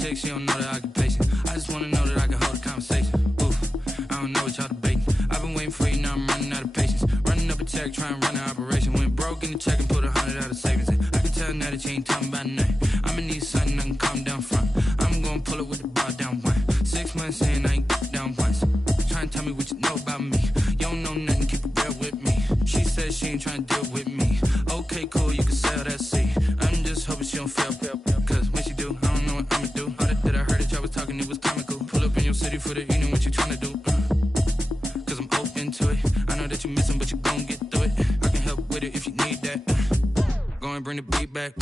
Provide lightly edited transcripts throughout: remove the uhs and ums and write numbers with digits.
chick, she don't know the occupation. I just wanna know that I can hold a conversation. Oof, I don't know what y'all debating. I've been waiting for you, now I'm running out of patience. Running up a check, trying to run an operation. Went broke in the check and put 100 out of savings in. I can tell now that you ain't talking about nothing. I'ma need something I can calm down from. I'm gonna pull it with the bar down one. 6 months in, I ain't down once. Trying to tell me what you know about me. You don't know nothing, keep it real with me. She said she ain't trying to deal with me. Okay, cool, you can sell that seat. I'm just hoping she don't fail. Cause when she do, I don't know what I'ma do. All that I heard that y'all was talking, it was comical. Pull up in your city for the evening, what you trying to do? Cause I'm open to it. I know that you missing, but you gon' get through it. I can help with it if you need that. Go and bring the beat back.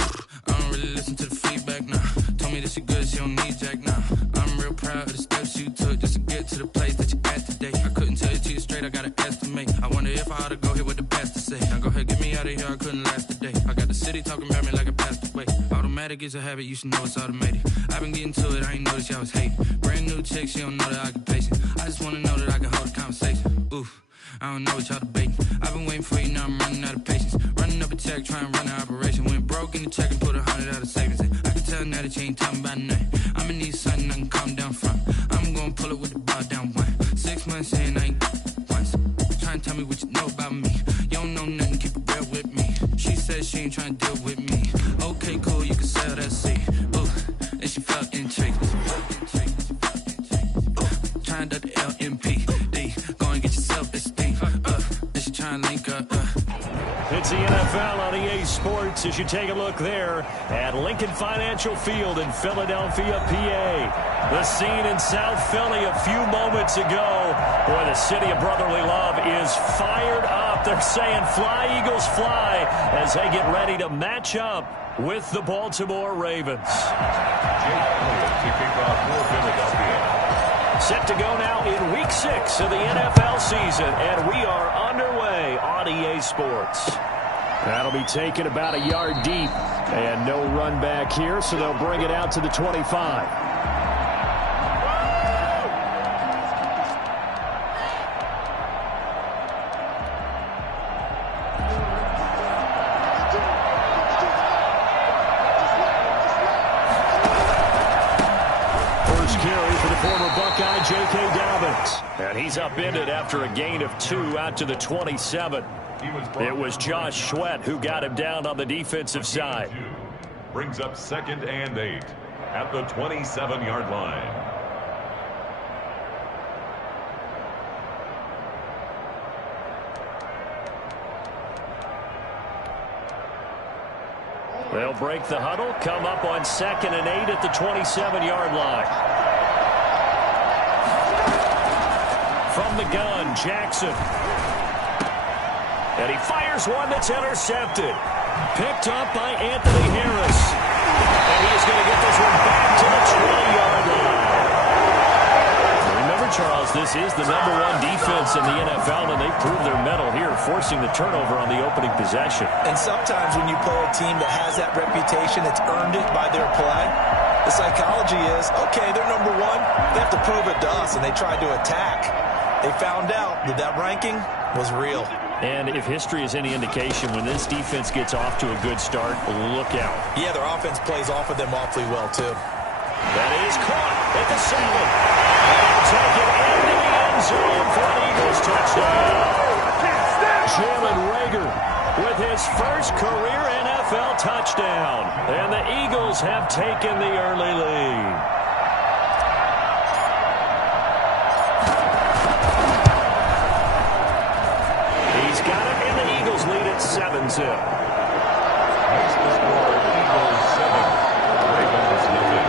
I don't really listen to the feedback, nah. Told me that she good, she don't need Jack, nah. I'm real proud of the steps you took just to get to the place that you at today. I couldn't tell you to you straight, I gotta estimate. I wonder if I ought to go here with the pastor say. Now go ahead, get me out of here, I couldn't last a day. I got the city talking about me like I passed away. Automatic is a habit, you should know it's automated. I've been getting to it, I ain't noticed y'all was hating. Brand new chick, she don't know the occupation. I just wanna know that I can hold a conversation. Oof, I don't know what y'all debating. I've been waiting for you, now I'm running out of patience. Running up a check, trying to run an operation. Went broke in the check and put 100 out of savings in. I can tell now that you ain't talking about nothing. I'ma need something I can calm down from. I'm gonna pull it with the bar down one. 6 months in, I ain't once. Trying to tell me what you know about me. You don't know nothing, keep it real with me. She said she ain't trying to deal with me. Okay, cool, you can sell that seat. Ooh, and she felt intrigued. Trying to the LMPD. Go and get yourself esteem. And she trying to link up. It's the NFL on EA Sports as you take a look there at Lincoln Financial Field in Philadelphia, PA. The scene in South Philly a few moments ago. Boy, the city of brotherly love is fired up. They're saying fly, Eagles, fly as they get ready to match up with the Baltimore Ravens. Set to go now in Week 6 of the NFL season, and we are underway on EA Sports. That'll be taken about a yard deep, and no run back here, so they'll bring it out to the 25. J.K. Dobbins. And he's upended after a gain of 2 out to the 27. It was Josh Sweat who got him down on the defensive side. Brings up 2nd and 8 at the 27-yard line. They'll break the huddle, come up on 2nd and 8 at the 27-yard line. From the gun, Jackson. And he fires one that's intercepted. Picked up by Anthony Harris. And he's going to get this one back to the 20-yard line. Remember, Charles, this is the #1 defense in the NFL, and they proved their mettle here, forcing the turnover on the opening possession. And sometimes when you play a team that has that reputation, it's earned it by their play. The psychology is, okay, they're #1. They have to prove it to us, and they tried to attack. They found out that ranking was real. And if history is any indication, when this defense gets off to a good start, look out. Yeah, their offense plays off of them awfully well, too. That is caught at the 7. And taken into the end zone for an Eagles touchdown. Jalen Reagor with his first career NFL touchdown. And the Eagles have taken the early lead. He's got it, and the Eagles lead at 7-0. That's the score. Eagles 7, Ravens nothing.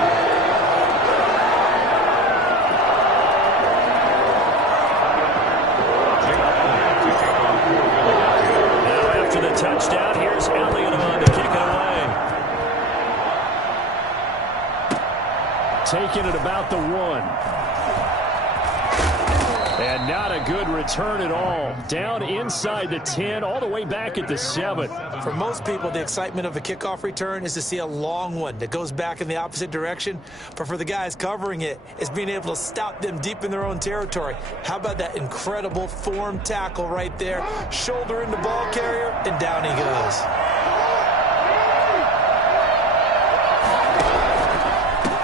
Now after the touchdown, here's Elliott on to kick it away. Taking it about the 1. And not a good return at all. Down inside the 10, all the way back at the 7. For most people, the excitement of a kickoff return is to see a long one that goes back in the opposite direction. But for the guys covering it, it's being able to stop them deep in their own territory. How about that incredible form tackle right there? Shoulder in the ball carrier, and down he goes.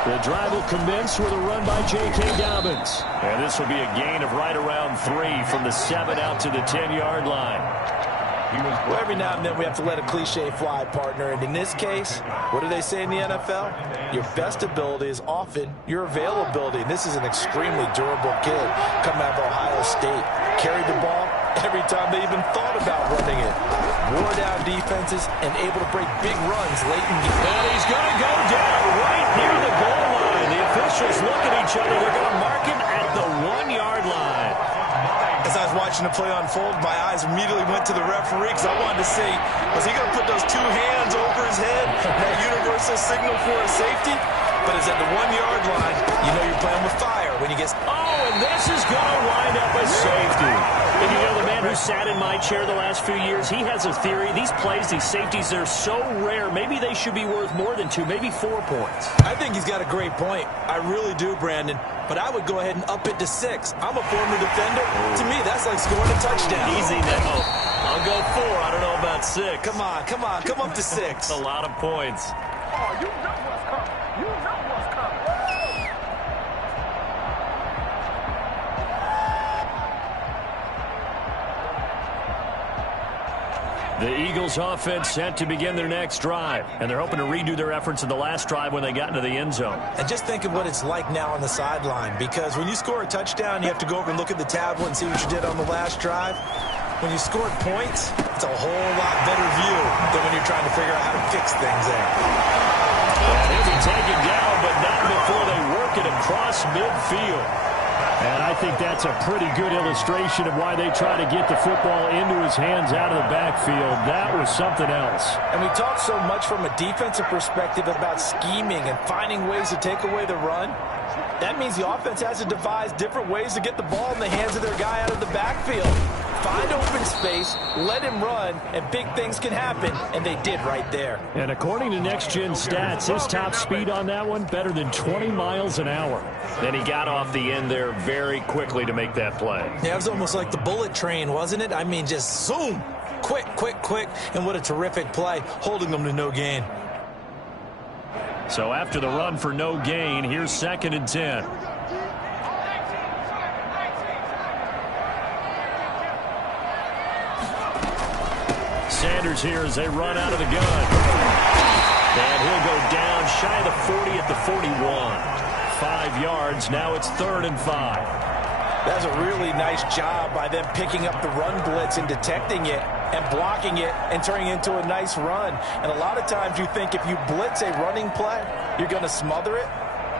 The drive will commence with a run by J.K. Dobbins. And this will be a gain of right around 3 from the 7 out to the 10-yard line. Well, every now and then we have to let a cliche fly, partner. And in this case, what do they say in the NFL? Your best ability is often your availability. And this is an extremely durable kid coming out of Ohio State. Carried the ball every time they even thought about running it. Wore down defenses and able to break big runs late in the game. And he's going to go down right near the goal line. The officials look at each other. They're going to mark him at the 1-yard line. As I was watching the play unfold, my eyes immediately went to the referee because I wanted to see, was he going to put those 2 hands over his head, that universal signal for a safety? But it's at the 1-yard line. You know you're playing with fire when you get... Oh, and this is going to wind up a safety. And you know, the man who sat in my chair the last few years, he has a theory. These plays, these safeties, they're so rare. Maybe they should be worth more than 2, maybe 4 points. I think he's got a great point. I really do, Brandon. But I would go ahead and up it to 6. I'm a former defender. To me, that's like scoring a touchdown. Easy now. I'll go 4. I don't know about 6. Come on. Come up to 6. That's a lot of points. Oh, you know what's coming. You know what's coming. The Eagles offense set to begin their next drive, and they're hoping to redo their efforts in the last drive when they got into the end zone. And just think of what it's like now on the sideline, because when you score a touchdown, you have to go over and look at the tablet and see what you did on the last drive. When you scored points, it's a whole lot better view than when you're trying to figure out how to fix things there. And he'll be taken down, but not before they work it across midfield. And I think that's a pretty good illustration of why they try to get the football into his hands out of the backfield. That was something else. And we talk so much from a defensive perspective about scheming and finding ways to take away the run. That means the offense has to devise different ways to get the ball in the hands of their guy out of the backfield. Find open space, let him run, and big things can happen, and they did right there. And according to Next Gen Stats, his top speed on that one, better than 20 miles an hour. Then he got off the end there very quickly to make that play. Yeah, it was almost like the bullet train, wasn't it? I mean, just zoom, quick, and what a terrific play, holding them to no gain. So after the run for no gain, here's 2nd and 10. Sanders here as they run out of the gun. And he'll go down shy of the 40 at the 41. 5 yards. Now it's 3rd and 5. That's a really nice job by them picking up the run blitz and detecting it and blocking it and turning it into a nice run. And a lot of times you think if you blitz a running play, you're going to smother it.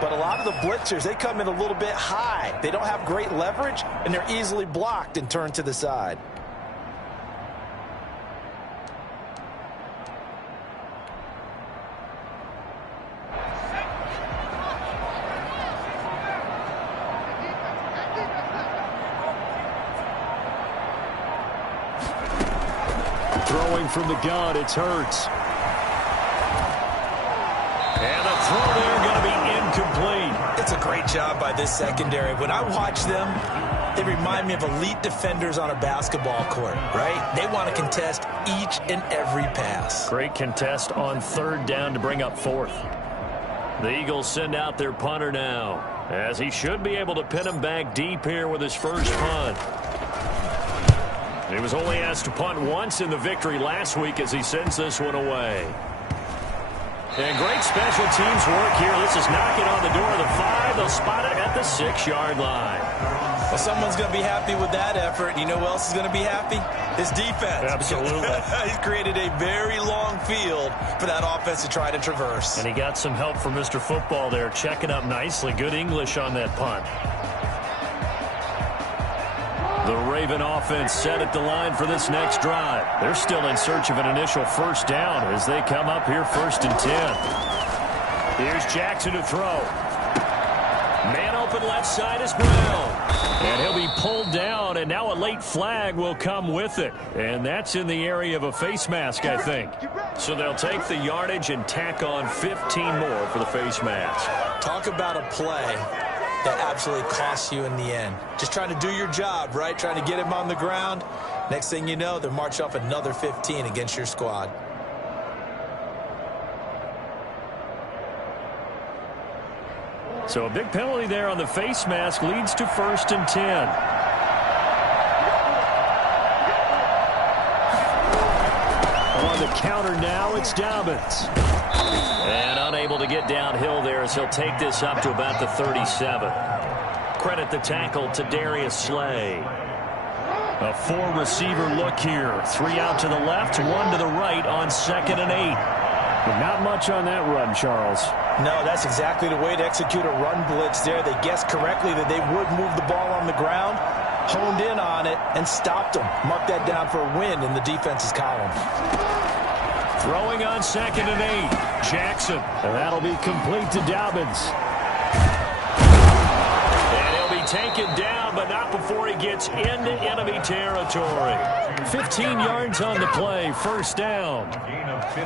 But a lot of the blitzers, they come in a little bit high. They don't have great leverage, and they're easily blocked and turned to the side. Throwing from the gun, it's Hurts. And the throw there going to be incomplete. It's a great job by this secondary. When I watch them, they remind me of elite defenders on a basketball court, right? They want to contest each and every pass. Great contest on 3rd down to bring up 4th. The Eagles send out their punter now, as he should be able to pin him back deep here with his first punt. He was only asked to punt once in the victory last week as he sends this one away. And great special teams work here. This is knocking on the door of the 5. They'll spot it at the 6-yard line. Well, someone's going to be happy with that effort. You know who else is going to be happy? His defense. Absolutely. He's created a very long field for that offense to try to traverse. And he got some help from Mr. Football there, checking up nicely. Good English on that punt. The Raven offense set at the line for this next drive. They're still in search of an initial first down as they come up here 1st and 10. Here's Jackson to throw. Man open left side is Brown. And he'll be pulled down, and now a late flag will come with it. And that's in the area of a face mask, I think. So they'll take the yardage and tack on 15 more for the face mask. Talk about a play that absolutely costs you in the end. Just trying to do your job, right? Trying to get him on the ground. Next thing you know, they're marching off another 15 against your squad. So a big penalty there on the face mask leads to 1st and 10. On the counter now, it's Dobbins. And unable to get downhill there as he'll take this up to about the 37. Credit the tackle to Darius Slay. A 4-receiver look here. 3 out to the left, 1 to the right on 2nd and 8. But not much on that run, Charles. No, that's exactly the way to execute a run blitz there. They guessed correctly that they would move the ball on the ground, honed in on it, and stopped them. Mark that down for a win in the defense's column. Throwing on 2nd and 8. Jackson. And that'll be complete to Dobbins. And he'll be taken down, but not before he gets into enemy territory. 15 yards on the play. 1st down.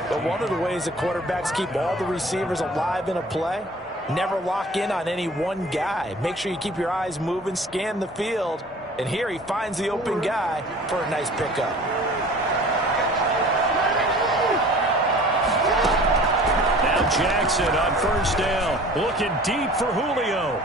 But one of the ways that quarterbacks keep all the receivers alive in a play, never lock in on any one guy. Make sure you keep your eyes moving, scan the field. And here he finds the open guy for a nice pickup. Jackson on 1st down, looking deep for Julio.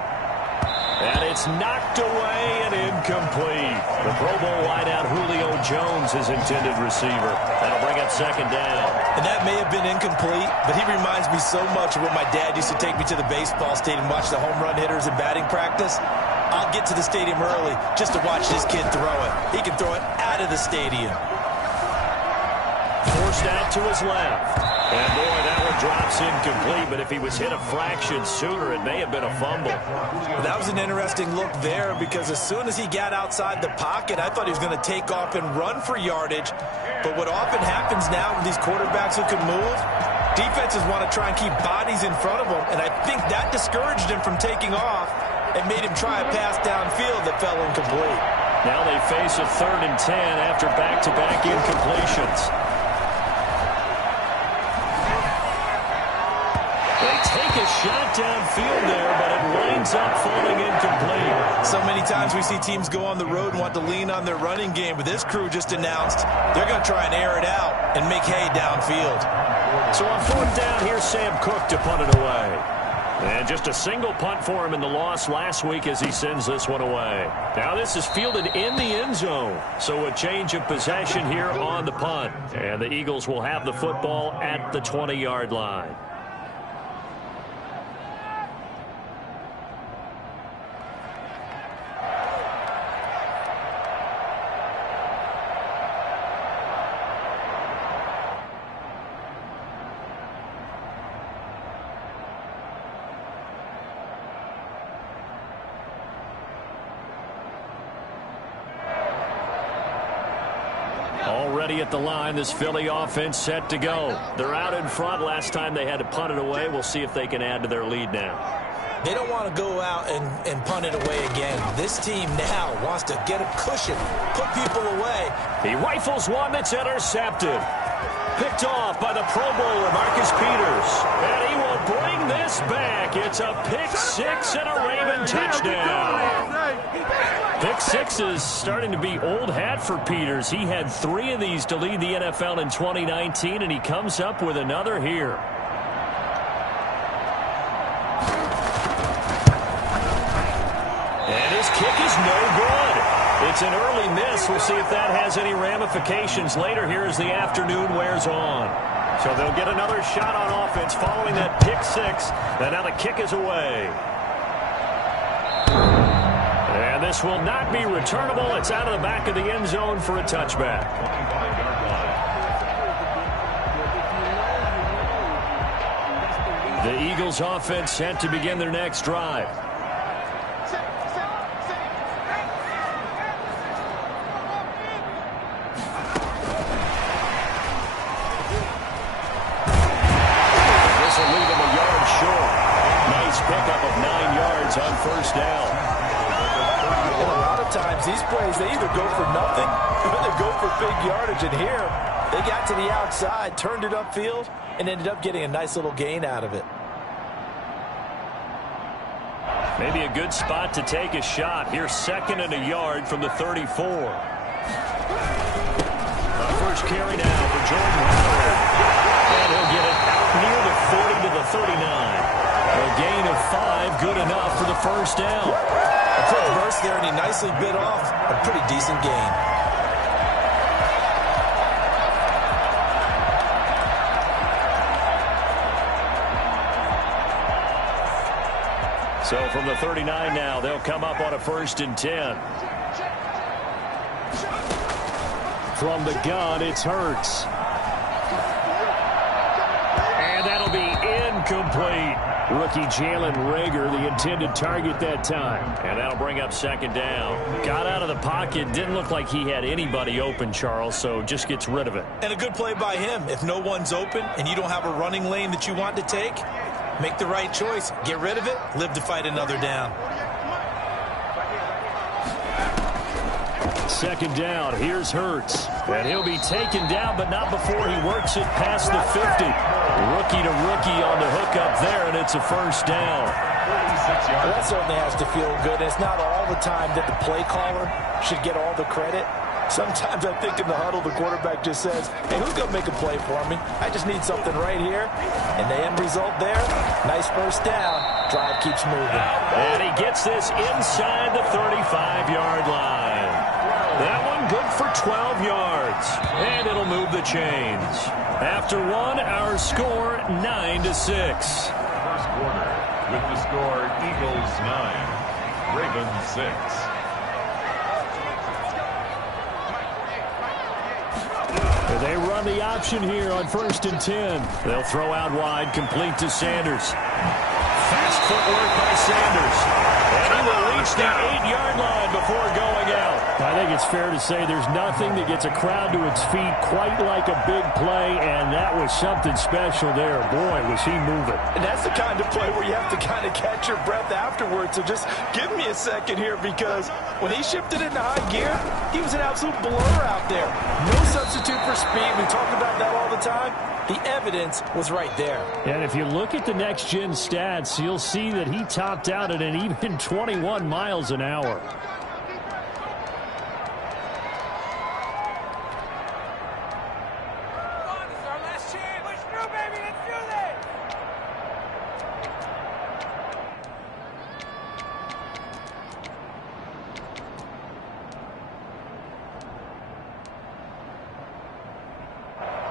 And it's knocked away and incomplete. The Pro Bowl wideout Julio Jones, his intended receiver. That'll bring up 2nd down. And that may have been incomplete, but he reminds me so much of when my dad used to take me to the baseball stadium, watch the home run hitters in batting practice. I'll get to the stadium early just to watch this kid throw it. He can throw it out of the stadium. Forced out to his left. And boy, that one drops incomplete, but if he was hit a fraction sooner, it may have been a fumble. That was an interesting look there because as soon as he got outside the pocket, I thought he was going to take off and run for yardage. But what often happens now with these quarterbacks who can move, defenses want to try and keep bodies in front of them, and I think that discouraged him from taking off and made him try a pass downfield that fell incomplete. Now they face a 3rd and 10 after back-to-back incompletions. Take a shot downfield there, but it winds up falling incomplete. So many times we see teams go on the road and want to lean on their running game, but this crew just announced they're going to try and air it out and make hay downfield. So on 4th down, here's Sam Cook to punt it away. And just a single punt for him in the loss last week as he sends this one away. Now this is fielded in the end zone. So a change of possession here on the punt. And the Eagles will have the football at the 20-yard line. Already at the line, this Philly offense set to go. They're out in front. Last time they had to punt it away. We'll see if they can add to their lead now. They don't want to go out and punt it away again. This team now wants to get a cushion, put people away. He rifles one that's intercepted. Picked off by the Pro Bowler, Marcus Peters. And he will bring this back. It's a pick 6 and a Raven touchdown. Pick 6 is starting to be old hat for Peters. He had 3 of these to lead the NFL in 2019, and he comes up with another here. And his kick is no good. It's an early miss. We'll see if that has any ramifications later here as the afternoon wears on. So they'll get another shot on offense following that pick 6. And now the kick is away. And this will not be returnable. It's out of the back of the end zone for a touchback. The Eagles offense set to begin their next drive. This will leave him a yard short. Nice pickup of 9 yards on 1st down. And a lot of times, these plays, they either go for nothing or they go for big yardage. And here, they got to the outside, turned it upfield, and ended up getting a nice little gain out of it. Maybe a good spot to take a shot. Here's 2nd and a yard from the 34. First carry now for Jordan Howard. And he'll get it out near the 40 to the 39. Well, gain of 5, good enough for the first down. A quick burst there, and he nicely bit off a pretty decent gain. So from the 39 now, they'll come up on a 1st and 10. From the gun, it's Hurts. And that'll be incomplete. Rookie Jalen Reagor, the intended target that time. And that'll bring up 2nd down. Got out of the pocket. Didn't look like he had anybody open, Charles, so just gets rid of it. And a good play by him. If no one's open and you don't have a running lane that you want to take, make the right choice. Get rid of it. Live to fight another down. 2nd down. Here's Hurts. And he'll be taken down, but not before he works it past the 50. Rookie to rookie on the hook up there, and it's a 1st down. Well, that certainly has to feel good. It's not all the time that the play caller should get all the credit. Sometimes I think in the huddle, the quarterback just says, hey, who's going to make a play for me? I just need something right here. And the end result there, nice 1st down. Drive keeps moving. And he gets this inside the 35-yard line. That one good for 12 yards. And it'll move the chains. After one, our score 9-6. First quarter with the score Eagles 9, Ravens 6. They run the option here on 1st and 10. They'll throw out wide, complete to Sanders. Fast footwork by Sanders. And he will reach the 8-yard line before going out. I think it's fair to say there's nothing that gets a crowd to its feet quite like a big play, and that was something special there. Boy, was he moving. And that's the kind of play where you have to kind of catch your breath afterwards. So just give me a second here, because when he shifted into high gear, he was an absolute blur out there. No substitute for speed. We talk about that all the time. The evidence was right there. And if you look at the next-gen stats, you'll see that he topped out at an even 21 miles an hour.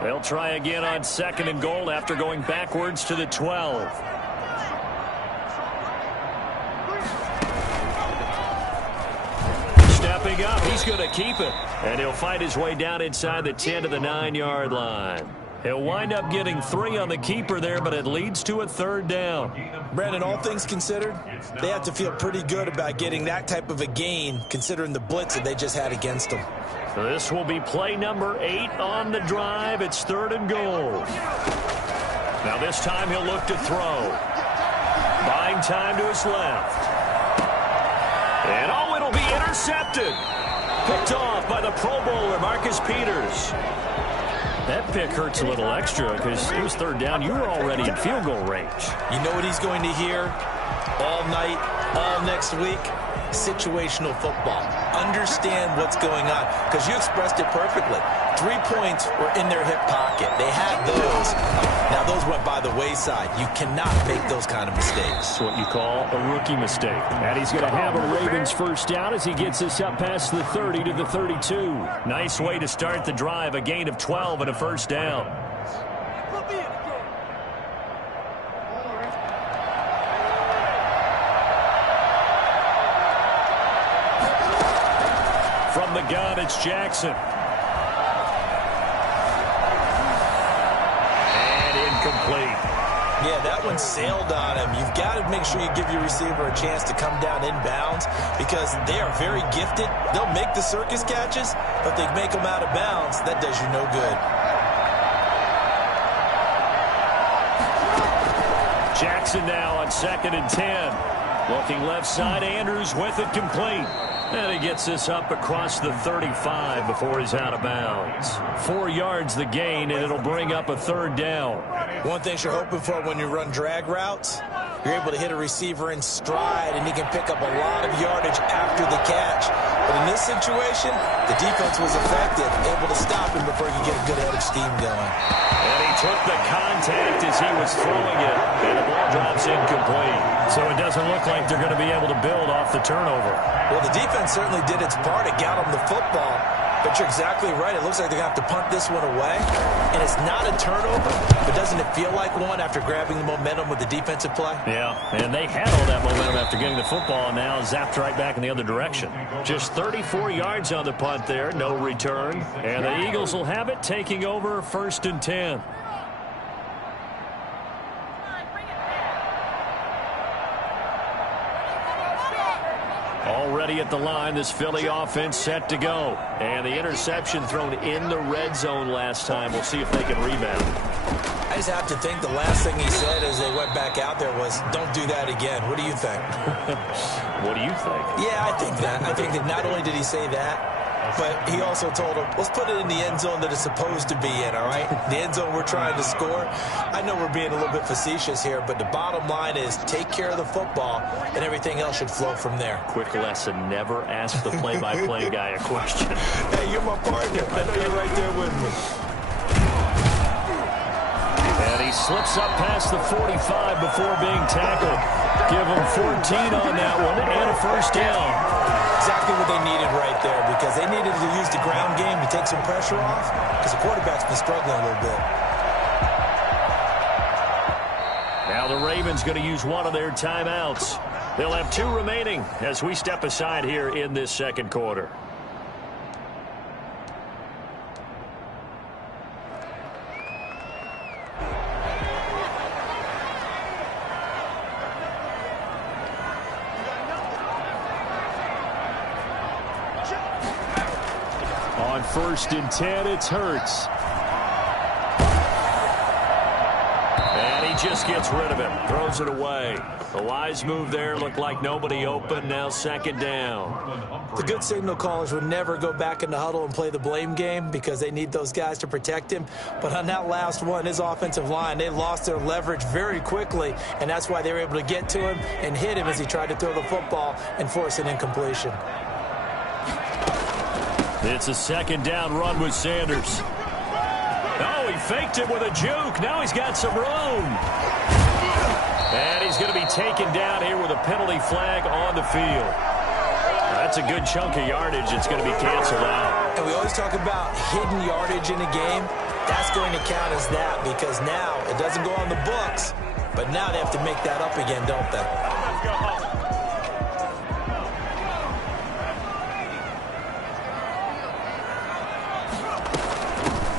They'll try again on 2nd and goal after going backwards to the 12. Stepping up, he's going to keep it. And he'll fight his way down inside the 10 to the 9-yard line. He'll wind up getting 3 on the keeper there, but it leads to a 3rd down. Brandon, all things considered, they have to feel pretty good about getting that type of a gain, considering the blitz that they just had against them. This will be play number 8 on the drive. It's 3rd and goal. Now this time he'll look to throw. Buying time to his left. And oh, it'll be intercepted. Picked off by the Pro Bowler, Marcus Peters. That pick hurts a little extra because it was 3rd down. You were already in field goal range. You know what he's going to hear all night, all next week? Situational football. Understand what's going on, because you expressed it perfectly. 3 points were in their hip pocket. They had those. Now those went by the wayside. You cannot make those kind of mistakes. That's what you call a rookie mistake. And he's going to have a Ravens 1st down as he gets us up past the 30 to the 32. Nice way to start the drive. A gain of 12 and a 1st down. From the gun, it's Jackson. And incomplete. Yeah, that one sailed on him. You've got to make sure you give your receiver a chance to come down inbounds, because they are very gifted. They'll make the circus catches, but they make them out of bounds. That does you no good. Jackson now on 2nd and 10. Looking left side, Andrews with it complete. And he gets this up across the 35 before he's out of bounds. 4 yards the gain, and it'll bring up a 3rd down. One thing you're hoping for when you run drag routes, you're able to hit a receiver in stride, and he can pick up a lot of yardage after the catch. But in this situation, the defense was effective, able to stop him before he could get a good head of steam going. And he took the contact as he was throwing it, and the ball drops incomplete. So it doesn't look like they're going to be able to build off the turnover. Well, the defense certainly did its part. It got him the football. But you're exactly right. It looks like they're going to have to punt this one away. And it's not a turnover, but doesn't it feel like one after grabbing the momentum with the defensive play? Yeah, and they had all that momentum after getting the football, and now zapped right back in the other direction. Just 34 yards on the punt there, no return. And the Eagles will have it, taking over 1st and 10. Already at the line, this Philly offense set to go. And the interception thrown in the red zone last time. We'll see if they can rebound. I just have to think the last thing he said as they went back out there was, don't do that again. What do you think? What do you think? Yeah, I think that. I think that not only did he say that, but he also told him, let's put it in the end zone that it's supposed to be in, all right? The end zone we're trying to score. I know we're being a little bit facetious here, but the bottom line is take care of the football, and everything else should flow from there. Quick lesson, never ask the play-by-play guy a question. Hey, you're my partner. I know you're right there with me. And he slips up past the 45 before being tackled. Give him 14 on that one and a first down. Exactly what they needed right there, because they needed to use the ground game to take some pressure off, because the quarterback's been struggling a little bit. Now the Ravens going to use one of their timeouts. They'll have 2 remaining as we step aside here in this second quarter. On 1st and 10, it's Hurts. And he just gets rid of it, throws it away. A wise move there, looked like nobody open, now 2nd down. The good signal callers would never go back in the huddle and play the blame game because they need those guys to protect him. But on that last one, his offensive line, they lost their leverage very quickly, and that's why they were able to get to him and hit him as he tried to throw the football and force an incompletion. It's a 2nd down run with Sanders. Oh, he faked it with a juke. Now he's got some room. And he's going to be taken down here with a penalty flag on the field. That's a good chunk of yardage. It's going to be canceled out. And we always talk about hidden yardage in a game. That's going to count as that because now it doesn't go on the books, but now they have to make that up again, don't they?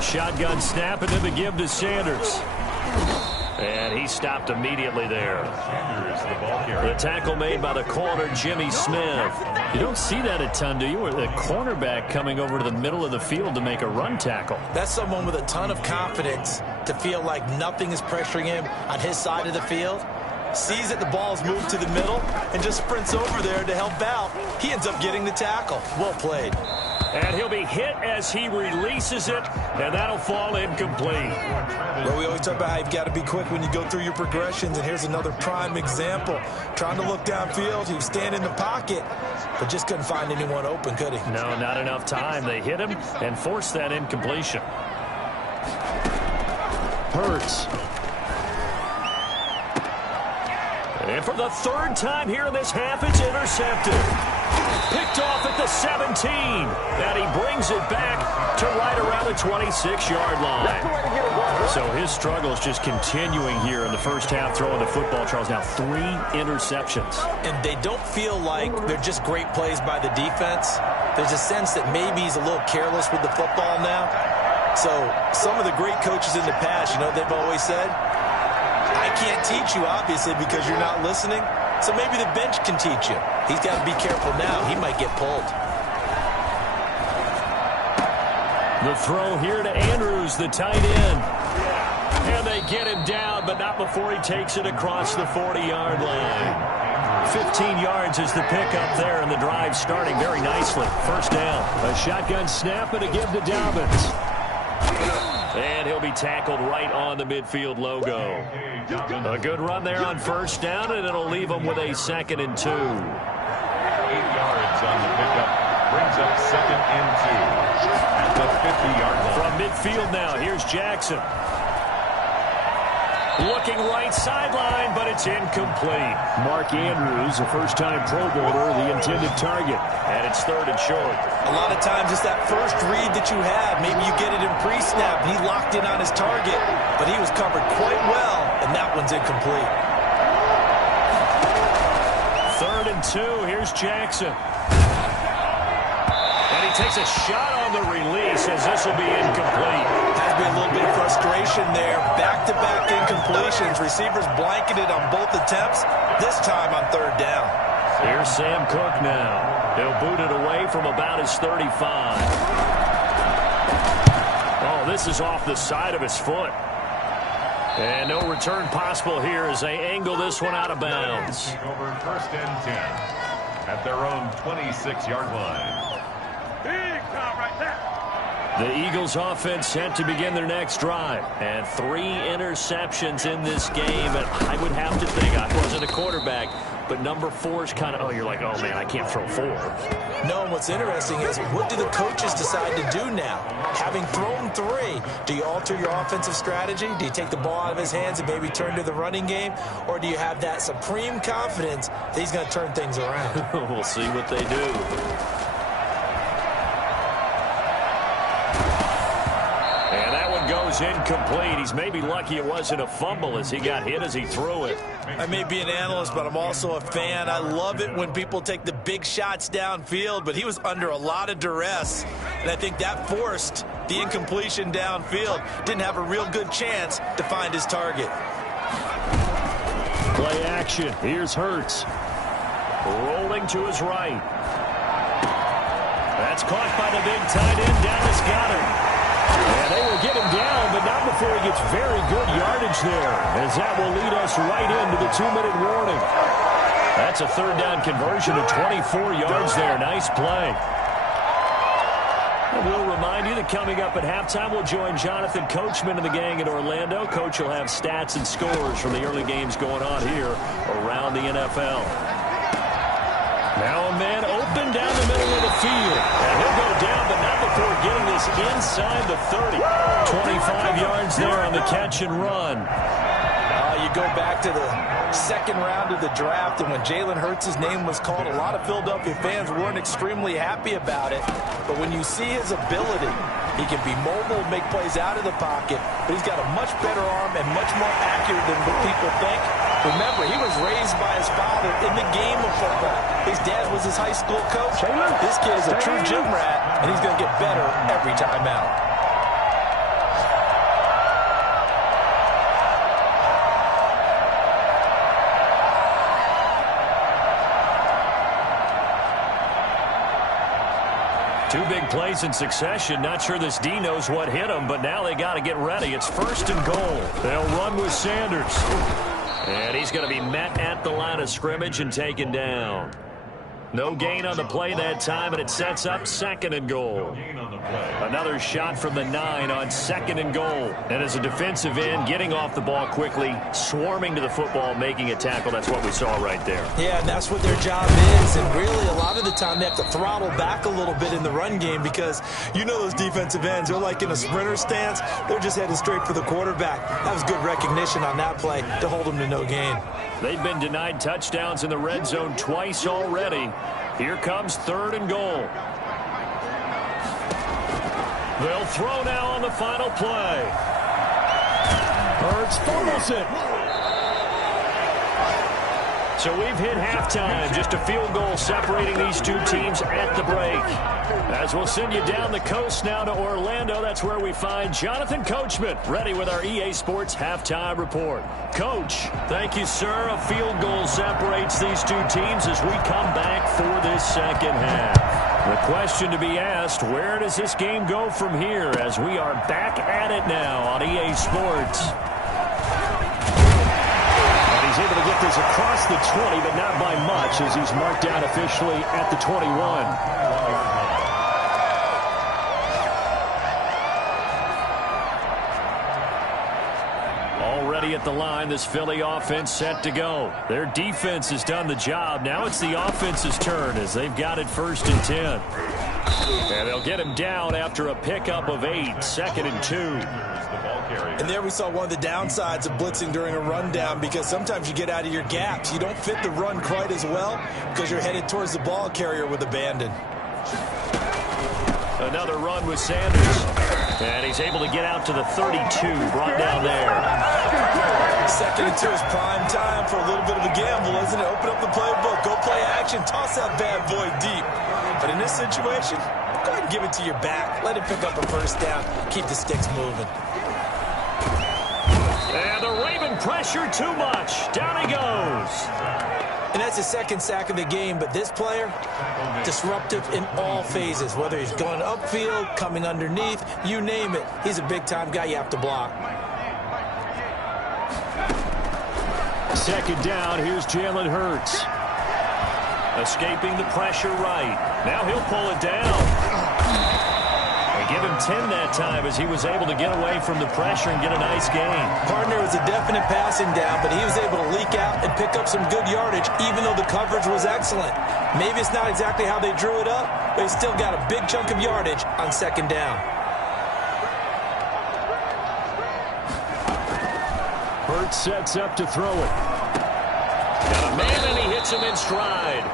Shotgun snap and then the give to Sanders. And he stopped immediately there. The tackle made by the corner, Jimmy Smith. You don't see that a ton, do you? With a cornerback coming over to the middle of the field to make a run tackle. That's someone with a ton of confidence to feel like nothing is pressuring him on his side of the field. Sees that the ball's moved to the middle and just sprints over there to help out. He ends up getting the tackle. Well played. And he'll be hit as he releases it, and that'll fall incomplete. Well, we always talk about how you've got to be quick when you go through your progressions, and here's another prime example. Trying to look downfield, he was standing in the pocket, but just couldn't find anyone open, could he? No, not enough time. They hit him and forced that incompletion. Hurts. And for the 3rd time here in this half, it's intercepted. Picked off at the 17. And he brings it back to right around the 26-yard line. So his struggles just continuing here in the first half, throwing the football. Charles, now 3 interceptions. And they don't feel like they're just great plays by the defense. There's a sense that maybe he's a little careless with the football now. So some of the great coaches in the past, you know, they've always said, I can't teach you, obviously, because you're not listening. So maybe the bench can teach you. He's got to be careful now. He might get pulled. The throw here to Andrews, the tight end. And they get him down, but not before he takes it across the 40-yard line. 15 yards is the pickup there, and the drive starting very nicely. First down. A shotgun snap and a give to Dobbins. And he'll be tackled right on the midfield logo. A good run there on first down, and it'll leave him with a 2nd and 2. 8 yards on the pickup. Brings up the 50-yard line. From midfield now, here's Jackson. Looking right sideline, but it's incomplete. Mark Andrews, a first-time Pro Bowler, the intended target. And it's 3rd and short. A lot of times it's that first read that you have. Maybe you get it in pre-snap, and he locked in on his target, but he was covered quite well, and that one's incomplete. 3rd and 2, here's Jackson. And he takes a shot on the release as this will be incomplete. Has been a little bit of frustration there. Back-to-back incompletions. Receivers blanketed on both attempts, this time on 3rd down. Here's Sam Cook now. He'll boot it away from about his 35. Oh, this is off the side of his foot. And no return possible here as they angle this one out of bounds. Over 1st and 10 at their own 26-yard line. Big time right there. The Eagles offense set to begin their next drive. And 3 interceptions in this game. And I would have to think, I wasn't a quarterback, but number 4 is kind of, oh, you're like, oh, man, I can't throw 4. No, and what's interesting is what do the coaches decide to do now? Having thrown 3, do you alter your offensive strategy? Do you take the ball out of his hands and maybe turn to the running game? Or do you have that supreme confidence that he's going to turn things around? We'll see what they do. Goes incomplete. He's maybe lucky it wasn't a fumble as he got hit as he threw it. I may be an analyst, but I'm also a fan. I love it when people take the big shots downfield, but he was under a lot of duress, and I think that forced the incompletion downfield. Didn't have a real good chance to find his target. Play action. Here's Hurts. Rolling to his right. That's caught by the big tight end, Dallas Goedert. And they will get him down, but not before he gets very good yardage there, as that will lead us right into the 2-minute warning. That's a 3rd down conversion of 24 yards there. Nice play. And we'll remind you that coming up at halftime, we'll join Jonathan Coachman and the gang in Orlando. Coach will have stats and scores from the early games going on here around the NFL. Now a man open down the middle of the field. And he'll go down, but not before getting this inside the 30. 25 yards there on the catch and run. You go back to the 2nd round of the draft, and when Jalen Hurts' name was called, a lot of Philadelphia fans weren't extremely happy about it. But when you see his ability, he can be mobile, make plays out of the pocket, but he's got a much better arm and much more accurate than what people think. Remember, he was raised by his father in the game of football. His dad was his high school coach. This kid is a true gym rat, and he's going to get better every time out. Two big plays in succession. Not sure this D knows what hit him, but now they got to get ready. It's 1st and goal. They'll run with Sanders. And he's going to be met at the line of scrimmage and taken down. No gain on the play that time, and it sets up 2nd and goal. Another shot from the 9 on 2nd and goal. And as a defensive end, getting off the ball quickly, swarming to the football, making a tackle. That's what we saw right there. Yeah, and that's what their job is. And really, a lot of the time, they have to throttle back a little bit in the run game because you know those defensive ends, they're like in a sprinter stance. They're just heading straight for the quarterback. That was good recognition on that play to hold them to no gain. They've been denied touchdowns in the red zone twice already. Here comes 3rd and goal. They'll throw now on the final play. Hurts fumbles it. So we've hit halftime. Just a field goal separating these two teams at the break. As we'll send you down the coast now to Orlando, that's where we find Jonathan Coachman, ready with our EA Sports Halftime Report. Coach, thank you, sir. A field goal separates these two teams as we come back for this 2nd half. The question to be asked, where does this game go from here as we are back at it now on EA Sports? He's able to get this across the 20, but not by much as he's marked down officially at the 21. Already at the line, this Philly offense set to go. Their defense has done the job. Now it's the offense's turn as they've got it 1st and 10. And they'll They'll get him down after a pickup of 8, 2nd and 2. And there we saw one of the downsides of blitzing during a rundown, because sometimes you get out of your gaps. You don't fit the run quite as well because you're headed towards the ball carrier with abandon. Another run with Sanders. And he's able to get out to the 32, brought down there. 2nd and 2 is prime time for a little bit of a gamble, isn't it? Open up the playbook, go play action, toss that bad boy deep. But in this situation, go ahead and give it to your back. Let him pick up a first down. Keep the sticks moving. And the Raven pressure too much. Down he goes. And that's his 2nd sack of the game, but this player, disruptive in all phases, whether he's going upfield, coming underneath, you name it. He's a big-time guy you have to block. 2nd down, here's Jalen Hurts. Escaping the pressure right. Now he'll pull it down. They give him 10 that time as he was able to get away from the pressure and get a nice gain. Partner was a definite passing down, but he was able to leak out and pick up some good yardage, even though the coverage was excellent. Maybe it's not exactly how they drew it up, but he still got a big chunk of yardage on 2nd down. Hurts sets up to throw it. Got a man, and he hits him in stride.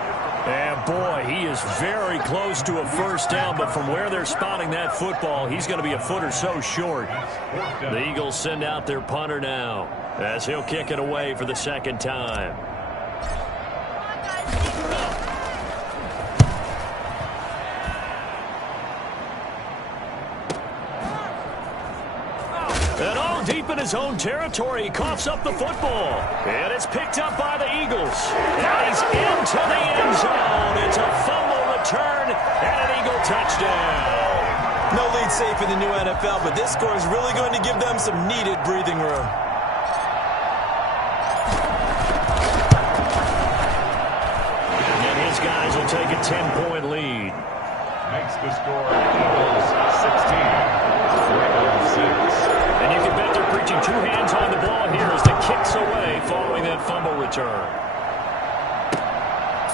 And boy, he is very close to a first down, but from where they're spotting that football, he's going to be a foot or so short. The Eagles send out their punter now as he'll kick it away for the 2nd time. And all deep in his own territory, he coughs up the football. And it's picked up by the Eagles. And he's into the end zone. It's a fumble return and an Eagle touchdown. No lead safe in the new NFL, but this score is really going to give them some needed breathing room. And his guys will take a 10-point lead. Makes the score Eagles 16, Ravens 6. And you can bet they're preaching 2 hands on the ball here as the kick's away following that fumble return.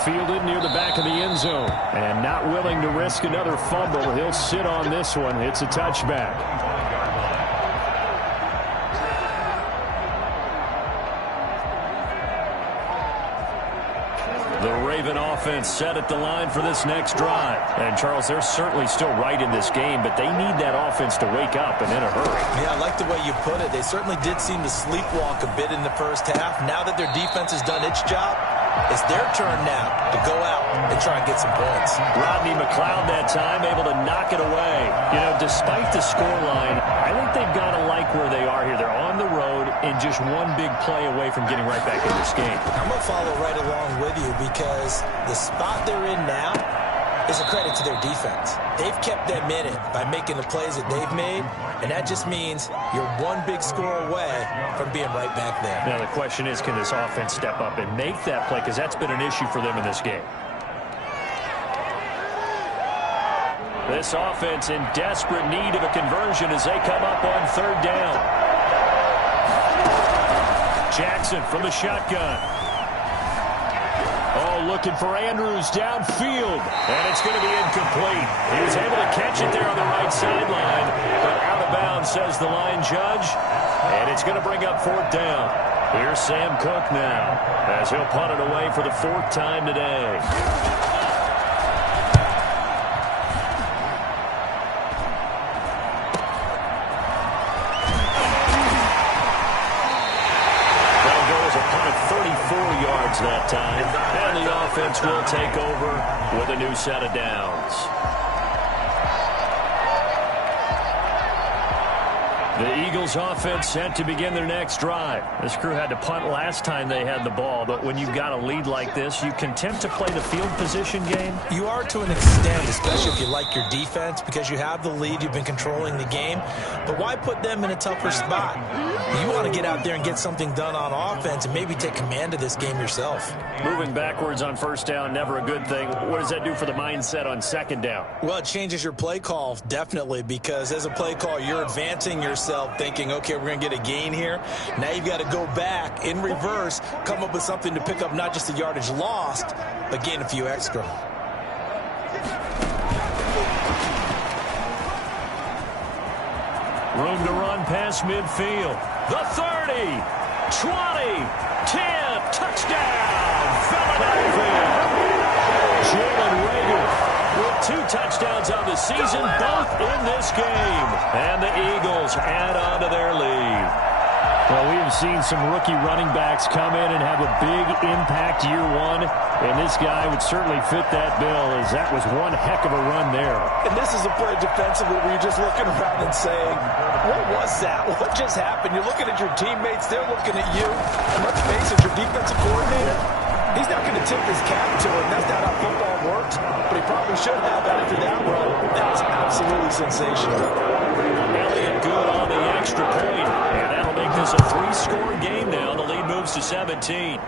Fielded near the back of the end zone. And not willing to risk another fumble. He'll sit on this one. It's a touchback. The Raven offense set at the line for this next drive. And, Charles, they're certainly still right in this game, but they need that offense to wake up and in a hurry. Yeah, I like the way you put it. They certainly did seem to sleepwalk a bit in the first half. Now that their defense has done its job, it's their turn now to go out and try and get some points. Rodney McLeod that time able to knock it away. You know, despite the scoreline, I think they've got to like where they are here. They're on the road and just one big play away from getting right back in this game. I'm going to follow right along with you because the spot they're in now is a credit to their defense. They've kept them in it by making the plays that they've made, and that just means you're one big score away from being right back there. Now the question is, can this offense step up and make that play, because that's been an issue for them in this game. This offense in desperate need of a conversion as they come up on 3rd down. Jackson from the shotgun. Oh, looking for Andrews downfield. And it's going to be incomplete. He was able to catch it there on the right sideline, but out of bounds, says the line judge. And it's going to bring up 4th down. Here's Sam Cook now as he'll punt it away for the 4th time today. That time, and the offense will take over with a new set of downs. The Eagles offense set to begin their next drive. This crew had to punt last time they had the ball, but when you've got a lead like this, you can tempt to play the field position game. You are to an extent, especially if you like your defense, because you have the lead, you've been controlling the game. But why put them in a tougher spot? You want to get out there and get something done on offense and maybe take command of this game yourself. Moving backwards on 1st down, never a good thing. What does that do for the mindset on 2nd down? Well, it changes your play call, definitely, because as a play call, you're advancing yourself, thinking, okay, we're going to get a gain here. Now you've got to go back in reverse, come up with something to pick up not just the yardage lost, but gain a few extra. run past midfield. The 30, 20, 10, touchdown, Philadelphia. Jalen Reagor with 2 touchdowns on the season, both in this game. And the Eagles add on to their lead. Well, we have seen some rookie running backs come in and have a big impact year one, and this guy would certainly fit that bill, as that was one heck of a run there. And this is a play defensively where you're just looking around and saying, what was that? What just happened? You're looking at your teammates, they're looking at you. And let's face it, your defensive coordinator, he's not going to tip his cap to him. That's not how football works. But he probably should have after that run. That was absolutely sensational. Elliott good on the extra point. And that'll make this a 3-score game now. The lead moves to 17.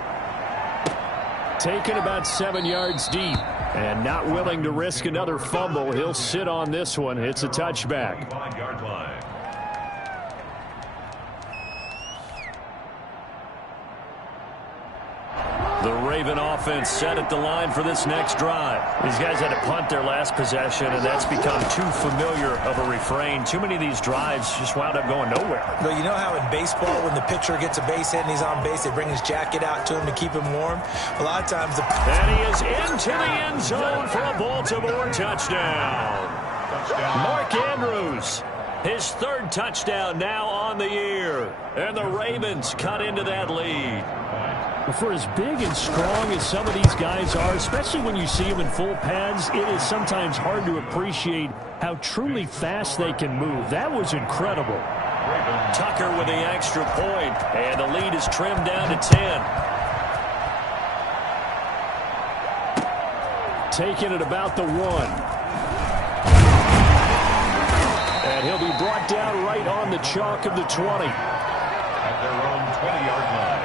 Taken about 7 yards deep. And not willing to risk another fumble. He'll sit on this one. It's a touchback. 5-yard line. The Raven offense set at the line for this next drive. These guys had to punt their last possession, and that's become too familiar of a refrain. Too many of these drives just wound up going nowhere. But you know how in baseball, when the pitcher gets a base hit and he's on base, they bring his jacket out to him to keep him warm? A lot of times And he is into the end zone for a Baltimore touchdown. Mark Andrews, his 3rd touchdown now on the year. And the Ravens cut into that lead. For as big and strong as some of these guys are, especially when you see them in full pads, it is sometimes hard to appreciate how truly fast they can move. That was incredible. Tucker with the extra point, and the lead is trimmed down to 10. Taking it about the 1. And he'll be brought down right on the chalk of the 20. At their own 20-yard line.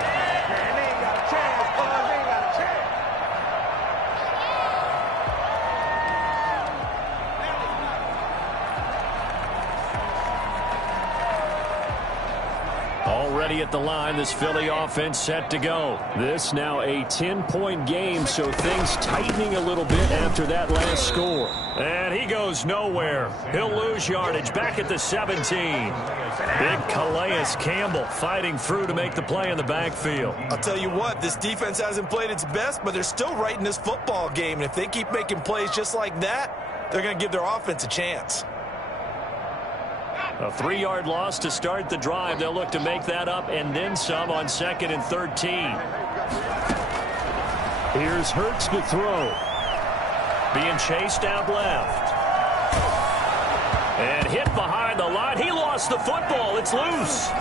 Already at the line, this Philly offense set to go. This now a 10-point game, so things tightening a little bit after that last score. And he goes nowhere. He'll lose yardage back at the 17. Big Calais Campbell fighting through to make the play in the backfield. I'll tell you what, this defense hasn't played its best, but they're still right in this football game. And if they keep making plays just like that, they're going to give their offense a chance. A 3-yard loss to start the drive. They'll look to make that up and then some on 2nd and 13. Here's Hurts to throw. Being chased out left. And hit behind the line. He lost the football. It's loose.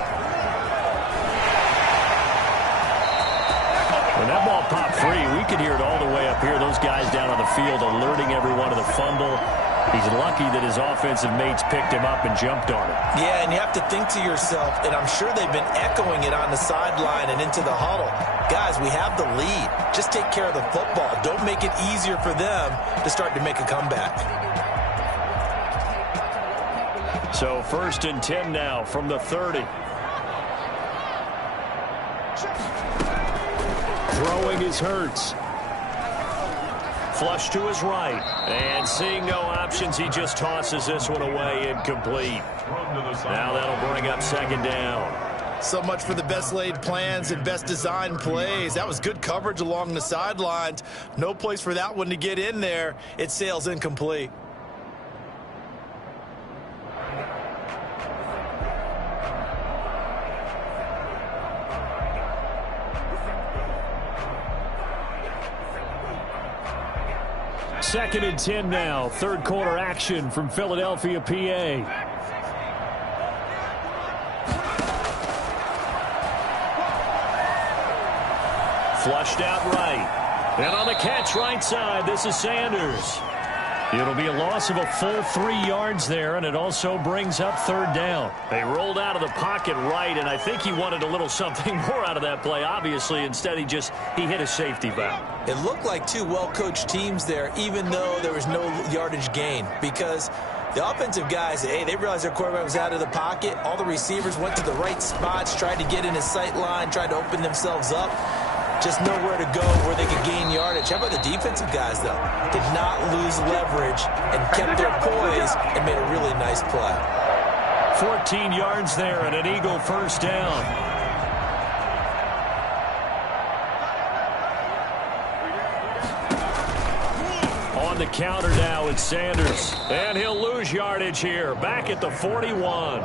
When that ball popped free, we could hear it all the way up here. Those guys down on the field alerting everyone to the fumble. He's lucky that his offensive mates picked him up and jumped on it. Yeah, and you have to think to yourself, and I'm sure they've been echoing it on the sideline and into the huddle. Guys, we have the lead. Just take care of the football. Don't make it easier for them to start to make a comeback. So 1st and 10 now from the 30. Throwing is Hurts. Flush to his right. And seeing no options, he just tosses this one away, incomplete. Now that'll bring up 2nd down. So much for the best laid plans and best designed plays. That was good coverage along the sidelines. No place for that one to get in there. It sails incomplete. Second and 10 now. 3rd quarter action from Philadelphia, PA. Flushed out right. And on the catch right side, this is Sanders. It'll be a loss of a full 3 yards there, and it also brings up 3rd down. They rolled out of the pocket right, and I think he wanted a little something more out of that play, obviously. Instead, he hit a safety valve. It looked like 2 well-coached teams there, even though there was no yardage gain, because the offensive guys, hey, they realized their quarterback was out of the pocket. All the receivers went to the right spots, tried to get in his sight line, tried to open themselves up. Just nowhere to go where they could gain yardage. How about the defensive guys, though? Did not lose leverage and kept their poise and made a really nice play. 14 yards there and an Eagle first down. On the counter now, it's Sanders. And he'll lose yardage here. Back at the 41.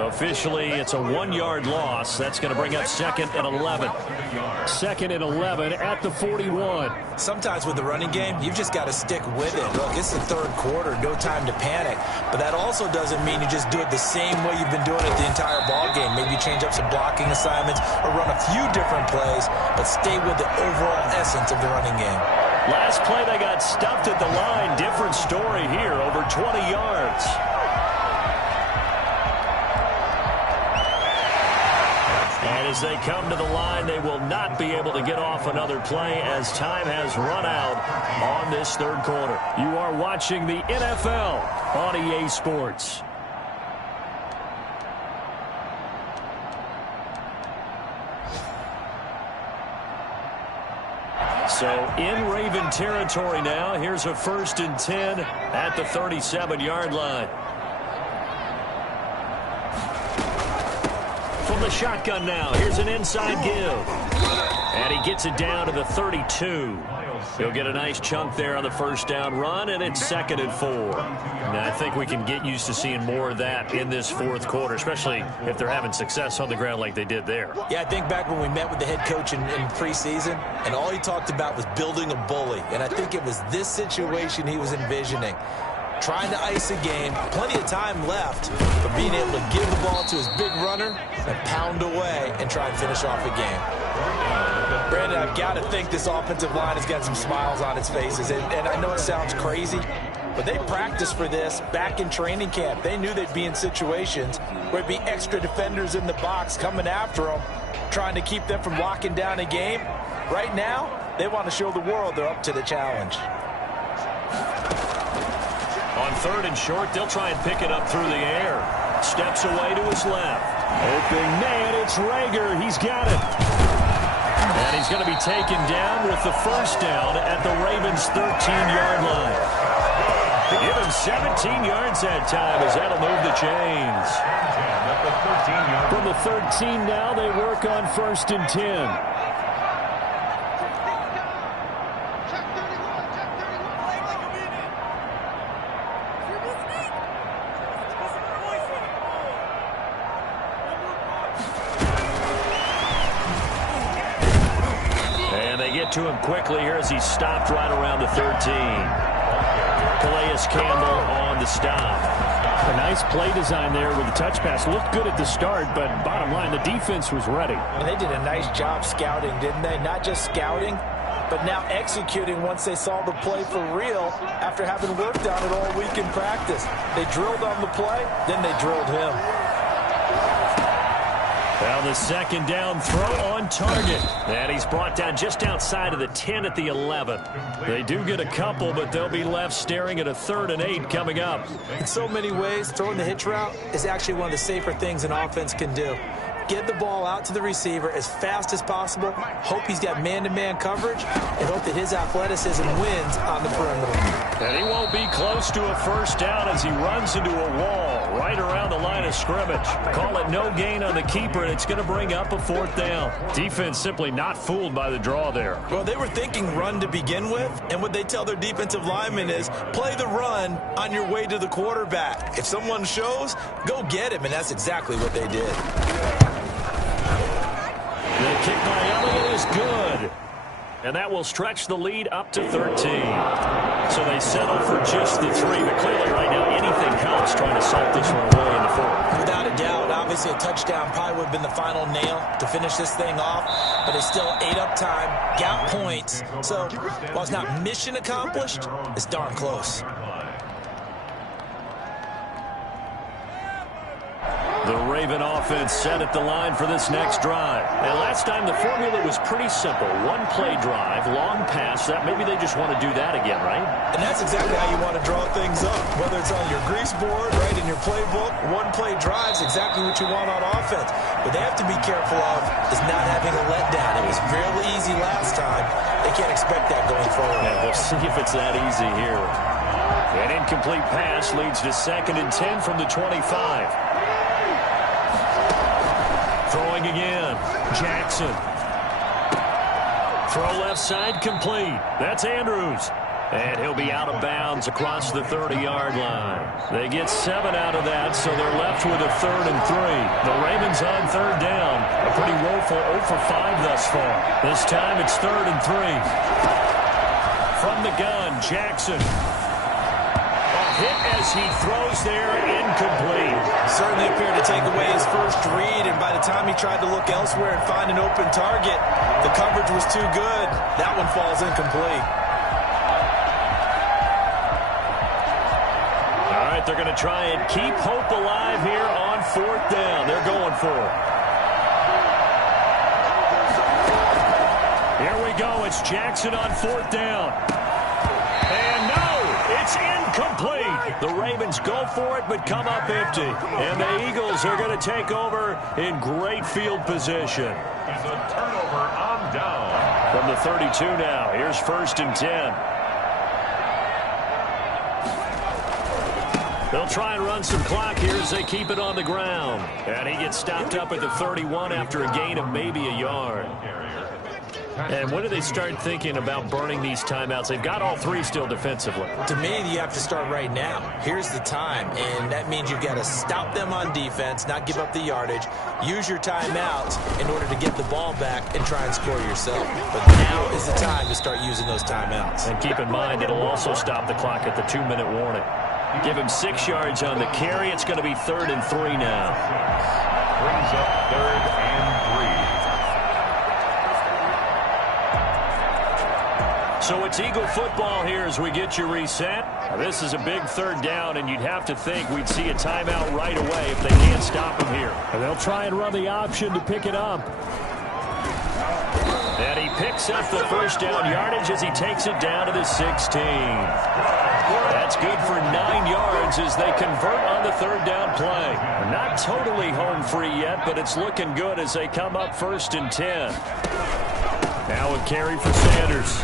Officially, it's a 1-yard loss. That's going to bring up 2nd and 11. 2nd and 11 at the 41. Sometimes with the running game, you've just got to stick with it. Look, it's the third quarter, no time to panic. But that also doesn't mean you just do it the same way you've been doing it the entire ball game. Maybe change up some blocking assignments or run a few different plays, but stay with the overall essence of the running game. Last play, they got stuffed at the line. Different story here, over 20 yards. And as they come to the line, they will not be able to get off another play as time has run out on this third quarter. You are watching the NFL on EA Sports. So in Raven territory now. Here's a 1st and 10 at the 37-yard line. From the shotgun now, here's an inside give. And he gets it down to the 32. He'll get a nice chunk there on the first down run, and it's 2nd and 4. Now, I think we can get used to seeing more of that in this fourth quarter, especially if they're having success on the ground like they did there. Yeah, I think back when we met with the head coach in preseason, and all he talked about was building a bully. And I think it was this situation he was envisioning. Trying to ice a game, plenty of time left, but being able to give the ball to his big runner and pound away and try and finish off a game. Brandon, I've got to think this offensive line has got some smiles on its faces. And I know it sounds crazy, but they practiced for this back in training camp. They knew they'd be in situations where it'd be extra defenders in the box coming after them, trying to keep them from locking down a game. Right now, they want to show the world they're up to the challenge. On 3rd and short, they'll try and pick it up through the air. Steps away to his left. Open man, it's Reagor. He's got it. And he's going to be taken down with the first down at the Ravens' 13-yard line. They give him 17 yards that time as that'll move the chains. From the 13 now, they work on 1st and 10. To him quickly here as he stopped right around the 13. Calais Campbell on the stop. A nice play design there with the touch pass. Looked good at the start, but bottom line, the defense was ready. And they did a nice job scouting, didn't they? Not just scouting, but now executing once they saw the play for real after having worked on it all week in practice. They drilled on the play, then they drilled him. Well, the 2nd down throw on target. And he's brought down just outside of the 10 at the 11. They do get a couple, but they'll be left staring at a 3rd and 8 coming up. In so many ways, throwing the hitch route is actually one of the safer things an offense can do. Get the ball out to the receiver as fast as possible, hope he's got man-to-man coverage, and hope that his athleticism wins on the perimeter. And he won't be close to a first down as he runs into a wall right around the line of scrimmage. Call it no gain on the keeper, and it's going to bring up a 4th down. Defense simply not fooled by the draw there. Well, they were thinking run to begin with, and what they tell their defensive linemen is play the run on your way to the quarterback. If someone shows, go get him, and that's exactly what they did. The kick by Elliott is good. And that will stretch the lead up to 13. So they settle for just the 3. But clearly right now anything helps trying to salt this one away in the 4th. Without a doubt, obviously a touchdown probably would have been the final nail to finish this thing off. But they still ate up time, got points. So while it's not mission accomplished, it's darn close. The Raven offense set at the line for this next drive. And last time the formula was pretty simple. 1-play drive, long pass. That maybe they just want to do that again, right? And that's exactly how you want to draw things up. Whether it's on your grease board, right, in your playbook, 1-play drive is exactly what you want on offense. What they have to be careful of is not having a letdown. It was really easy last time. They can't expect that going forward. Yeah, we'll see if it's that easy here. An incomplete pass leads to 2nd and 10 from the 25. Throwing again. Jackson. Throw left side complete. That's Andrews. And he'll be out of bounds across the 30-yard line. They get 7 out of that, so they're left with a 3rd and 3. The Ravens on 3rd down. A pretty woeful 0 for 5 thus far. This time it's 3rd and 3. From the gun, Jackson. A hit as he throws there, incomplete. Certainly appeared to take away his first read, and by the time he tried to look elsewhere and find an open target, the coverage was too good. That one falls incomplete. They're going to try and keep hope alive here on 4th down. They're going for it. Here we go. It's Jackson on 4th down. And no, it's incomplete. The Ravens go for it but come up empty. And the Eagles are going to take over in great field position. There's a turnover on down. From the 32 now. Here's 1st and 10. They'll try and run some clock here as they keep it on the ground. And he gets stopped up at the 31 after a gain of maybe a yard. And when do they start thinking about burning these timeouts? They've got all 3 still defensively. To me, you have to start right now. Here's the time, and that means you've got to stop them on defense, not give up the yardage, use your timeouts in order to get the ball back and try and score yourself. But now is the time to start using those timeouts. And keep in mind, it'll also stop the clock at the 2-minute warning. Give him 6 yards on the carry. It's going to be 3rd and 3 now. Brings up 3rd and 3. So it's Eagle football here as we get you reset. Now, this is a big 3rd down, and you'd have to think we'd see a timeout right away if they can't stop him here. And they'll try and run the option to pick it up. And he picks up the 1st down yardage as he takes it down to the 16. That's good for 9 yards as they convert on the 3rd down play. Not totally home free yet, but it's looking good as they come up 1st and 10. Now a carry for Sanders.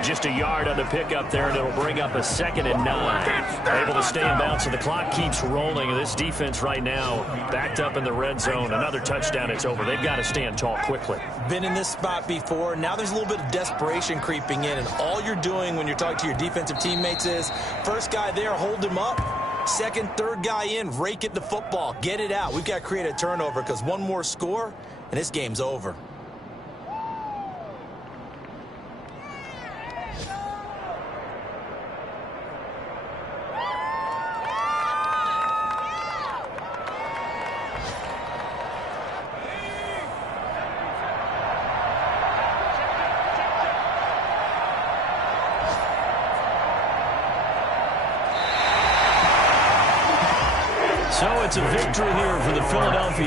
Just a yard on the pickup there, and it'll bring up a 2nd and 9. Able to stay in bounds, so the clock keeps rolling. This defense right now backed up in the red zone. Another touchdown, it's over. They've got to stand tall quickly. Been in this spot before. Now there's a little bit of desperation creeping in, and all you're doing when you're talking to your defensive teammates is, first guy there, hold him up. 2nd, 3rd guy in, rake at the football. Get it out. We've got to create a turnover because one more score, and this game's over. So it's a victory here for the Philadelphia